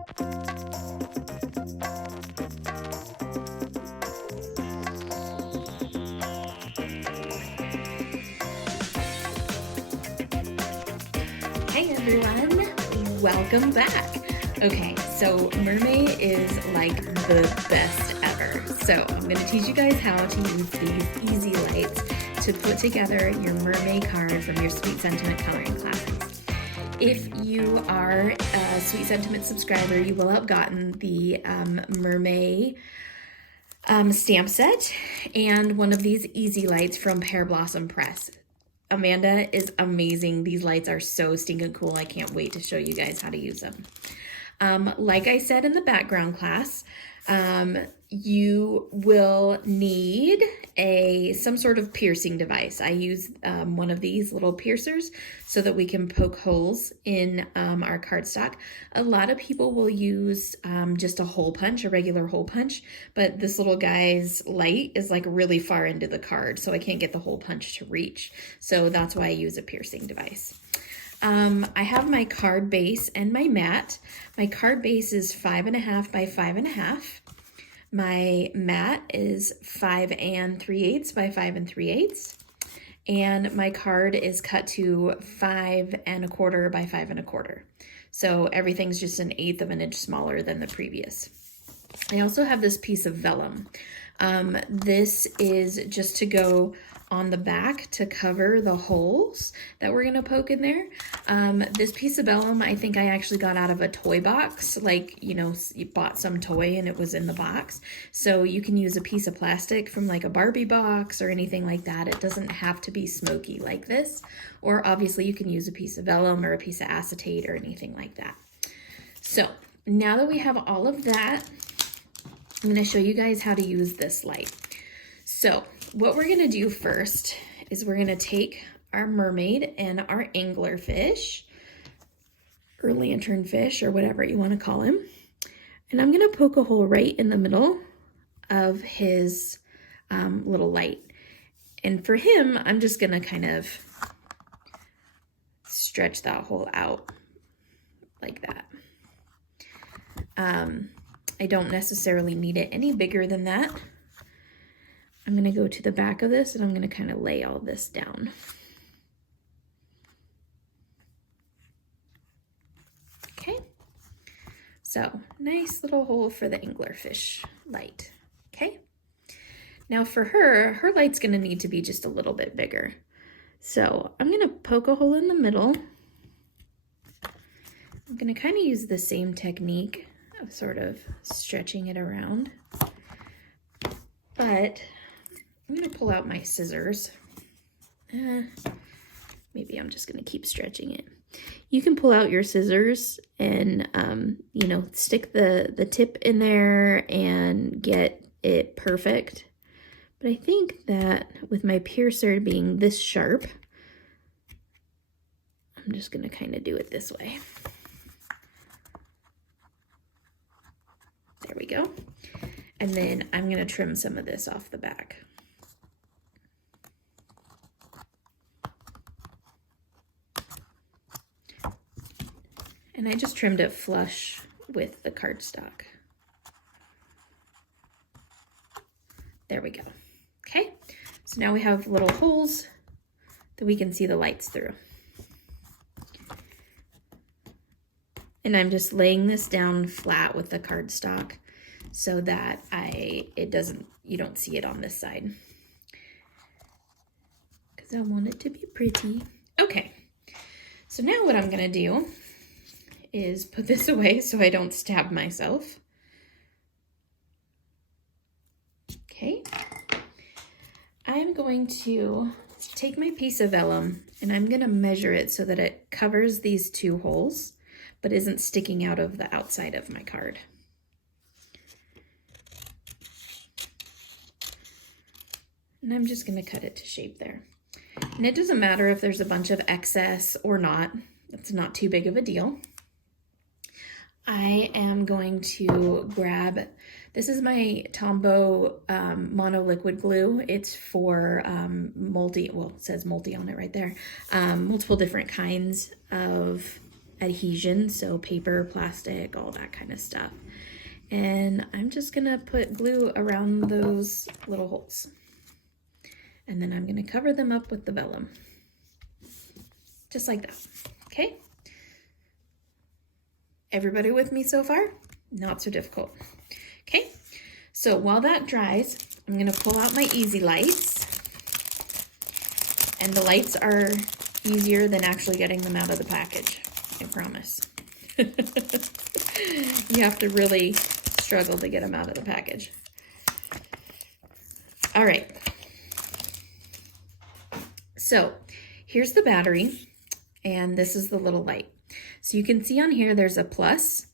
Hey everyone, welcome back. Okay, so MerMay is like the best ever. So I'm going to teach you guys how to use these easy lights to put together your MerMay card from your Sweet Sentiment coloring classes. If you are a Sweet Sentiment subscriber, you will have gotten the MerMay stamp set and one of these easy lights from Pear Blossom Press. Amanda is amazing. These lights are so stinking cool. I can't wait to show you guys how to use them. Like I said in the background class, you will need some sort of piercing device. I use one of these little piercers so that we can poke holes in our cardstock. A lot of people will use just a hole punch, a regular hole punch, but this little guy's light is like really far into the card, so I can't get the hole punch to reach. So that's why I use a piercing device. I have my card base and my mat. My card base is 5.5 by 5.5. My mat is 5 3/8 by 5 3/8. And my card is cut to 5 1/4 by 5 1/4. So everything's just 1/8 of an inch smaller than the previous. I also have this piece of vellum. This is just to go on the back to cover the holes that we're gonna poke in there. This piece of vellum, I think I actually got out of a toy box, like, you know, you bought some toy and it was in the box. So you can use a piece of plastic from like a Barbie box or anything like that. It doesn't have to be smoky like this. Or obviously you can use a piece of vellum or a piece of acetate or anything like that. So now that we have all of that, I'm gonna show you guys how to use this light. So what we're gonna do first is we're gonna take our mermaid and our anglerfish, or lanternfish, or whatever you wanna call him. And I'm gonna poke a hole right in the middle of his little light. And for him, I'm just gonna kind of stretch that hole out like that. I don't necessarily need it any bigger than that. I'm gonna go to the back of this and I'm gonna kind of lay all this down. Okay, so nice little hole for the anglerfish light. Okay, now for her light's gonna need to be just a little bit bigger. So I'm gonna poke a hole in the middle. I'm gonna kind of use the same technique of sort of stretching it around, but I'm gonna pull out my scissors. Maybe I'm just gonna keep stretching it. You can pull out your scissors and, you know, stick the tip in there and get it perfect. But I think that with my piercer being this sharp, I'm just gonna kind of do it this way. There we go. And then I'm gonna trim some of this off the back. And I just trimmed it flush with the cardstock. There we go. Okay, so now we have little holes that we can see the lights through. And I'm just laying this down flat with the cardstock so that you don't see it on this side, because I want it to be pretty. Okay, so now what I'm gonna do is put this away so I don't stab myself. Okay, I'm going to take my piece of vellum and I'm gonna measure it so that it covers these two holes but isn't sticking out of the outside of my card. And I'm just gonna cut it to shape there. And it doesn't matter if there's a bunch of excess or not, it's not too big of a deal. I am going to grab, this is my Tombow mono liquid glue. It's for well, it says multi on it right there. Multiple different kinds of adhesion, so paper, plastic, all that kind of stuff. And I'm just gonna put glue around those little holes. And then I'm gonna cover them up with the vellum. Just like that, okay? Everybody with me so far? Not so difficult. Okay, so while that dries, I'm gonna pull out my easy lights. And the lights are easier than actually getting them out of the package, I promise. You have to really struggle to get them out of the package. All right. So here's the battery, and this is the little light. So you can see on here there's a plus,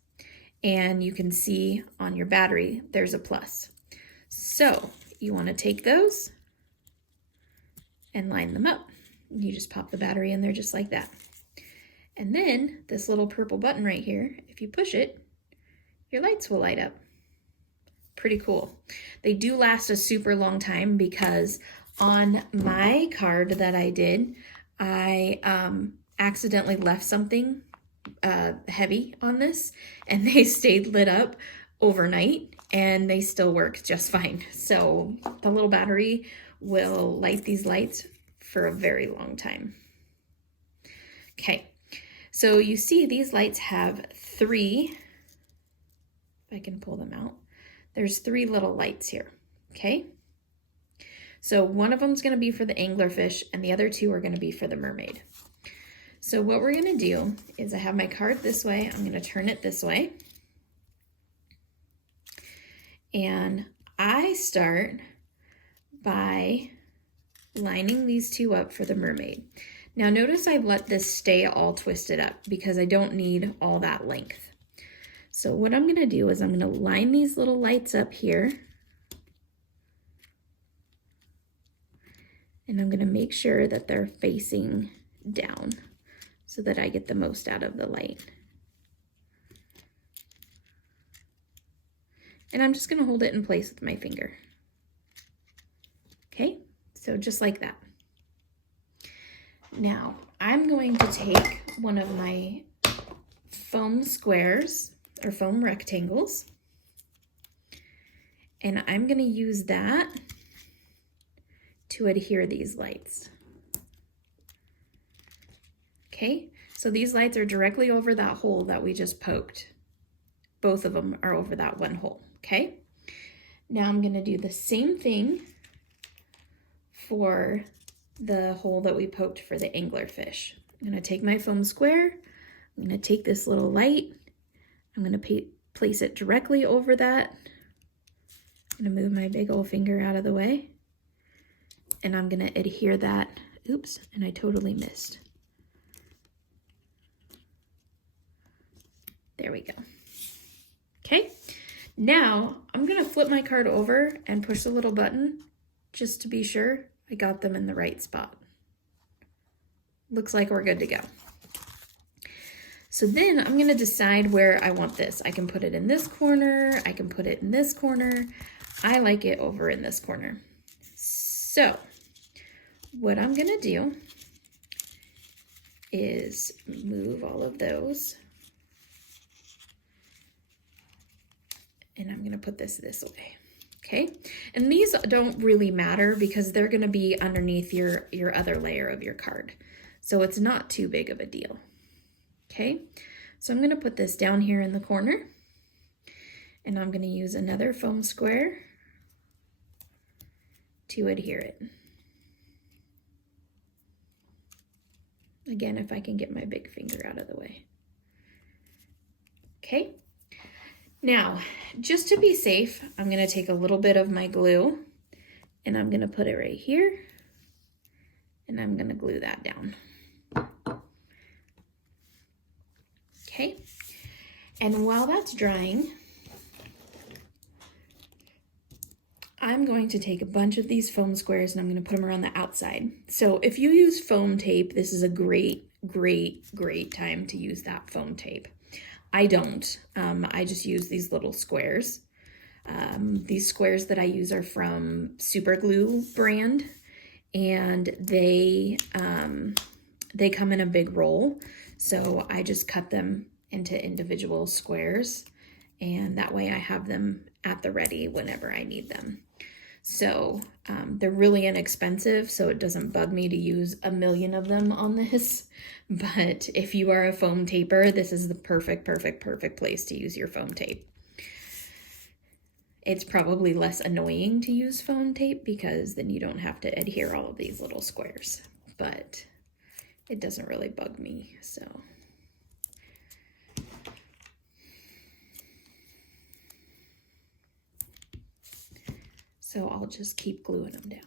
and you can see on your battery there's a plus. So you want to take those and line them up. You just pop the battery in there just like that. And then this little purple button right here, if you push it, your lights will light up. Pretty cool. They do last a super long time because on my card that I did, I accidentally left something heavy on this, and they stayed lit up overnight and they still work just fine. So the little battery will light these lights for a very long time. Okay, so you see these lights have three, if I can pull them out, there's three little lights here, okay? So one of them is gonna be for the anglerfish and the other two are gonna be for the mermaid. So what we're gonna do is I have my card this way, I'm gonna turn it this way. And I start by lining these two up for the mermaid. Now notice I've let this stay all twisted up because I don't need all that length. So what I'm gonna do is I'm gonna line these little lights up here. And I'm gonna make sure that they're facing down so that I get the most out of the light. And I'm just gonna hold it in place with my finger. Okay, so just like that. Now, I'm going to take one of my foam squares or foam rectangles, and I'm gonna use that to adhere these lights. Okay, so these lights are directly over that hole that we just poked. Both of them are over that one hole, okay? Now I'm gonna do the same thing for the hole that we poked for the anglerfish. I'm gonna take my foam square, I'm gonna take this little light, I'm gonna place it directly over that. I'm gonna move my big old finger out of the way, and I'm gonna adhere that. Oops, and I totally missed. There we go. Okay, now I'm gonna flip my card over and push the little button just to be sure I got them in the right spot. Looks like we're good to go. So then I'm gonna decide where I want this. I can put it in this corner, I can put it in this corner. I like it over in this corner. So what I'm gonna do is move all of those. And I'm gonna put this way, okay? And these don't really matter because they're gonna be underneath your other layer of your card. So it's not too big of a deal, okay? So I'm gonna put this down here in the corner, and I'm gonna use another foam square to adhere it. Again, if I can get my big finger out of the way. Okay. Now, just to be safe, I'm gonna take a little bit of my glue and I'm gonna put it right here and I'm gonna glue that down. Okay, and while that's drying, I'm going to take a bunch of these foam squares and I'm gonna put them around the outside. So if you use foam tape, this is a great time to use that foam tape. I don't. I just use these little squares. These squares that I use are from Super Glue brand, and they come in a big roll. So I just cut them into individual squares, and that way I have them at the ready whenever I need them. So they're really inexpensive, so it doesn't bug me to use a million of them on this. But if you are a foam taper, this is the perfect place to use your foam tape. It's probably less annoying to use foam tape because then you don't have to adhere all of these little squares, but it doesn't really bug me, so. So I'll just keep gluing them down.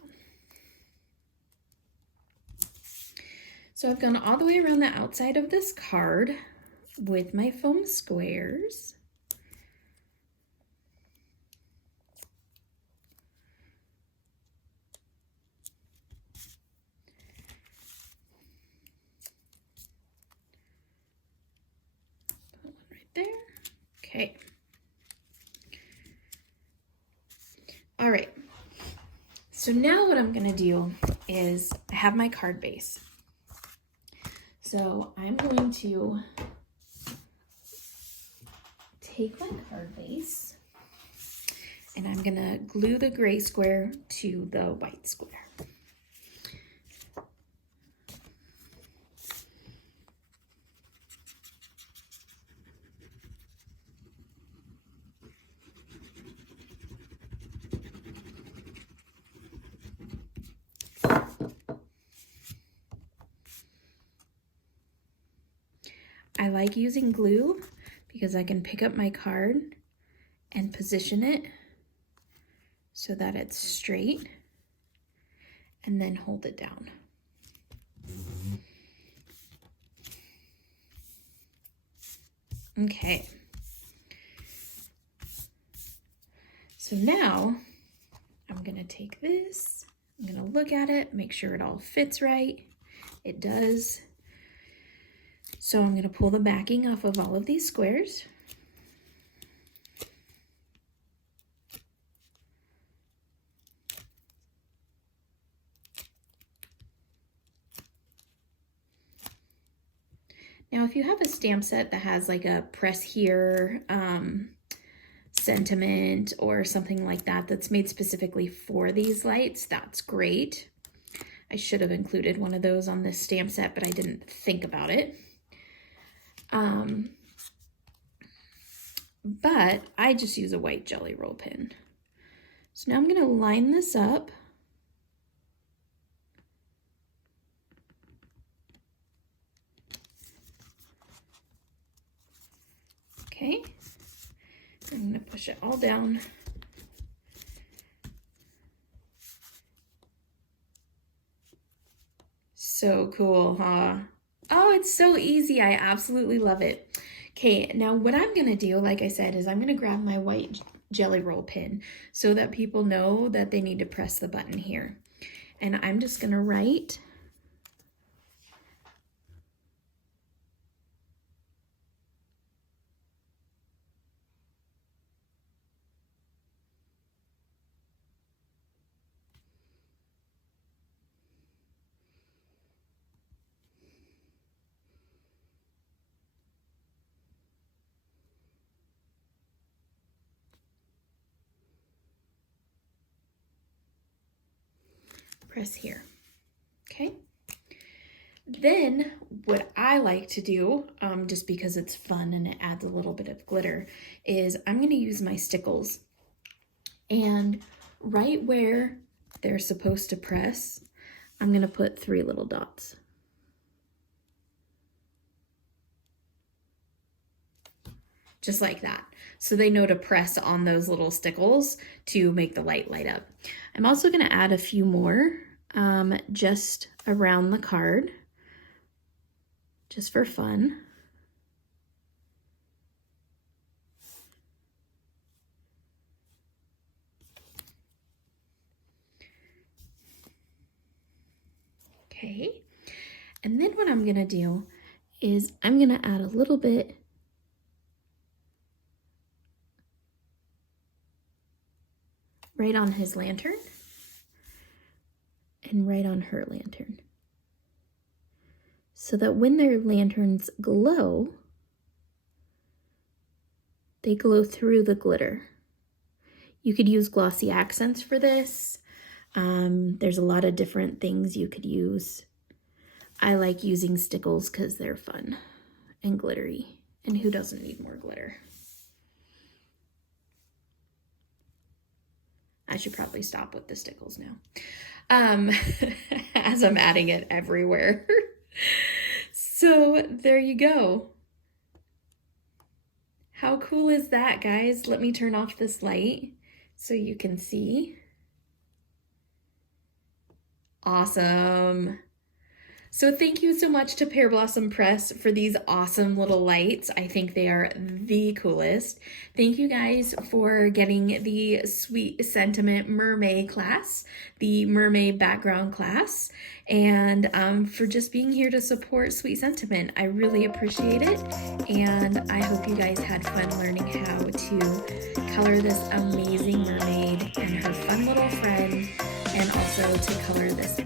So I've gone all the way around the outside of this card with my foam squares. Put one right there. Okay. All right. So now what I'm gonna do is I have my card base. So I'm going to take my card base and I'm gonna glue the gray square to the white square. I like using glue because I can pick up my card and position it so that it's straight and then hold it down. Okay. So now I'm gonna take this, I'm gonna look at it, make sure it all fits right. It does. So I'm going to pull the backing off of all of these squares. Now, if you have a stamp set that has like a press here sentiment or something like that that's made specifically for these lights, that's great. I should have included one of those on this stamp set, but I didn't think about it. But I just use a white jelly roll pin. So now I'm going to line this up. Okay. I'm going to push it all down. So cool, huh? Oh, it's so easy. I absolutely love it. Okay, now what I'm gonna do, like I said, is I'm gonna grab my white jelly roll pin so that people know that they need to press the button here. And I'm just gonna write press here, okay? Then what I like to do, just because it's fun and it adds a little bit of glitter, is I'm gonna use my stickles. And right where they're supposed to press, I'm gonna put 3 little dots. Just like that. So they know to press on those little stickles to make the light light up. I'm also gonna add a few more just around the card, just for fun. Okay, and then what I'm gonna do is I'm gonna add a little bit right on his lantern and right on her lantern. so that when their lanterns glow, they glow through the glitter. You could use glossy accents for this. There's a lot of different things you could use. I like using stickles because they're fun and glittery. And who doesn't need more glitter? I should probably stop with the stickles now. As I'm adding it everywhere. So there you go. How cool is that, guys? Let me turn off this light so you can see. Awesome. So thank you so much to Pear Blossom Press for these awesome little lights. I think they are the coolest. Thank you guys for getting the Sweet Sentiment MerMay class, the MerMay background class, and for just being here to support Sweet Sentiment. I really appreciate it, and I hope you guys had fun learning how to color this amazing mermaid and her fun little friend, and also to color this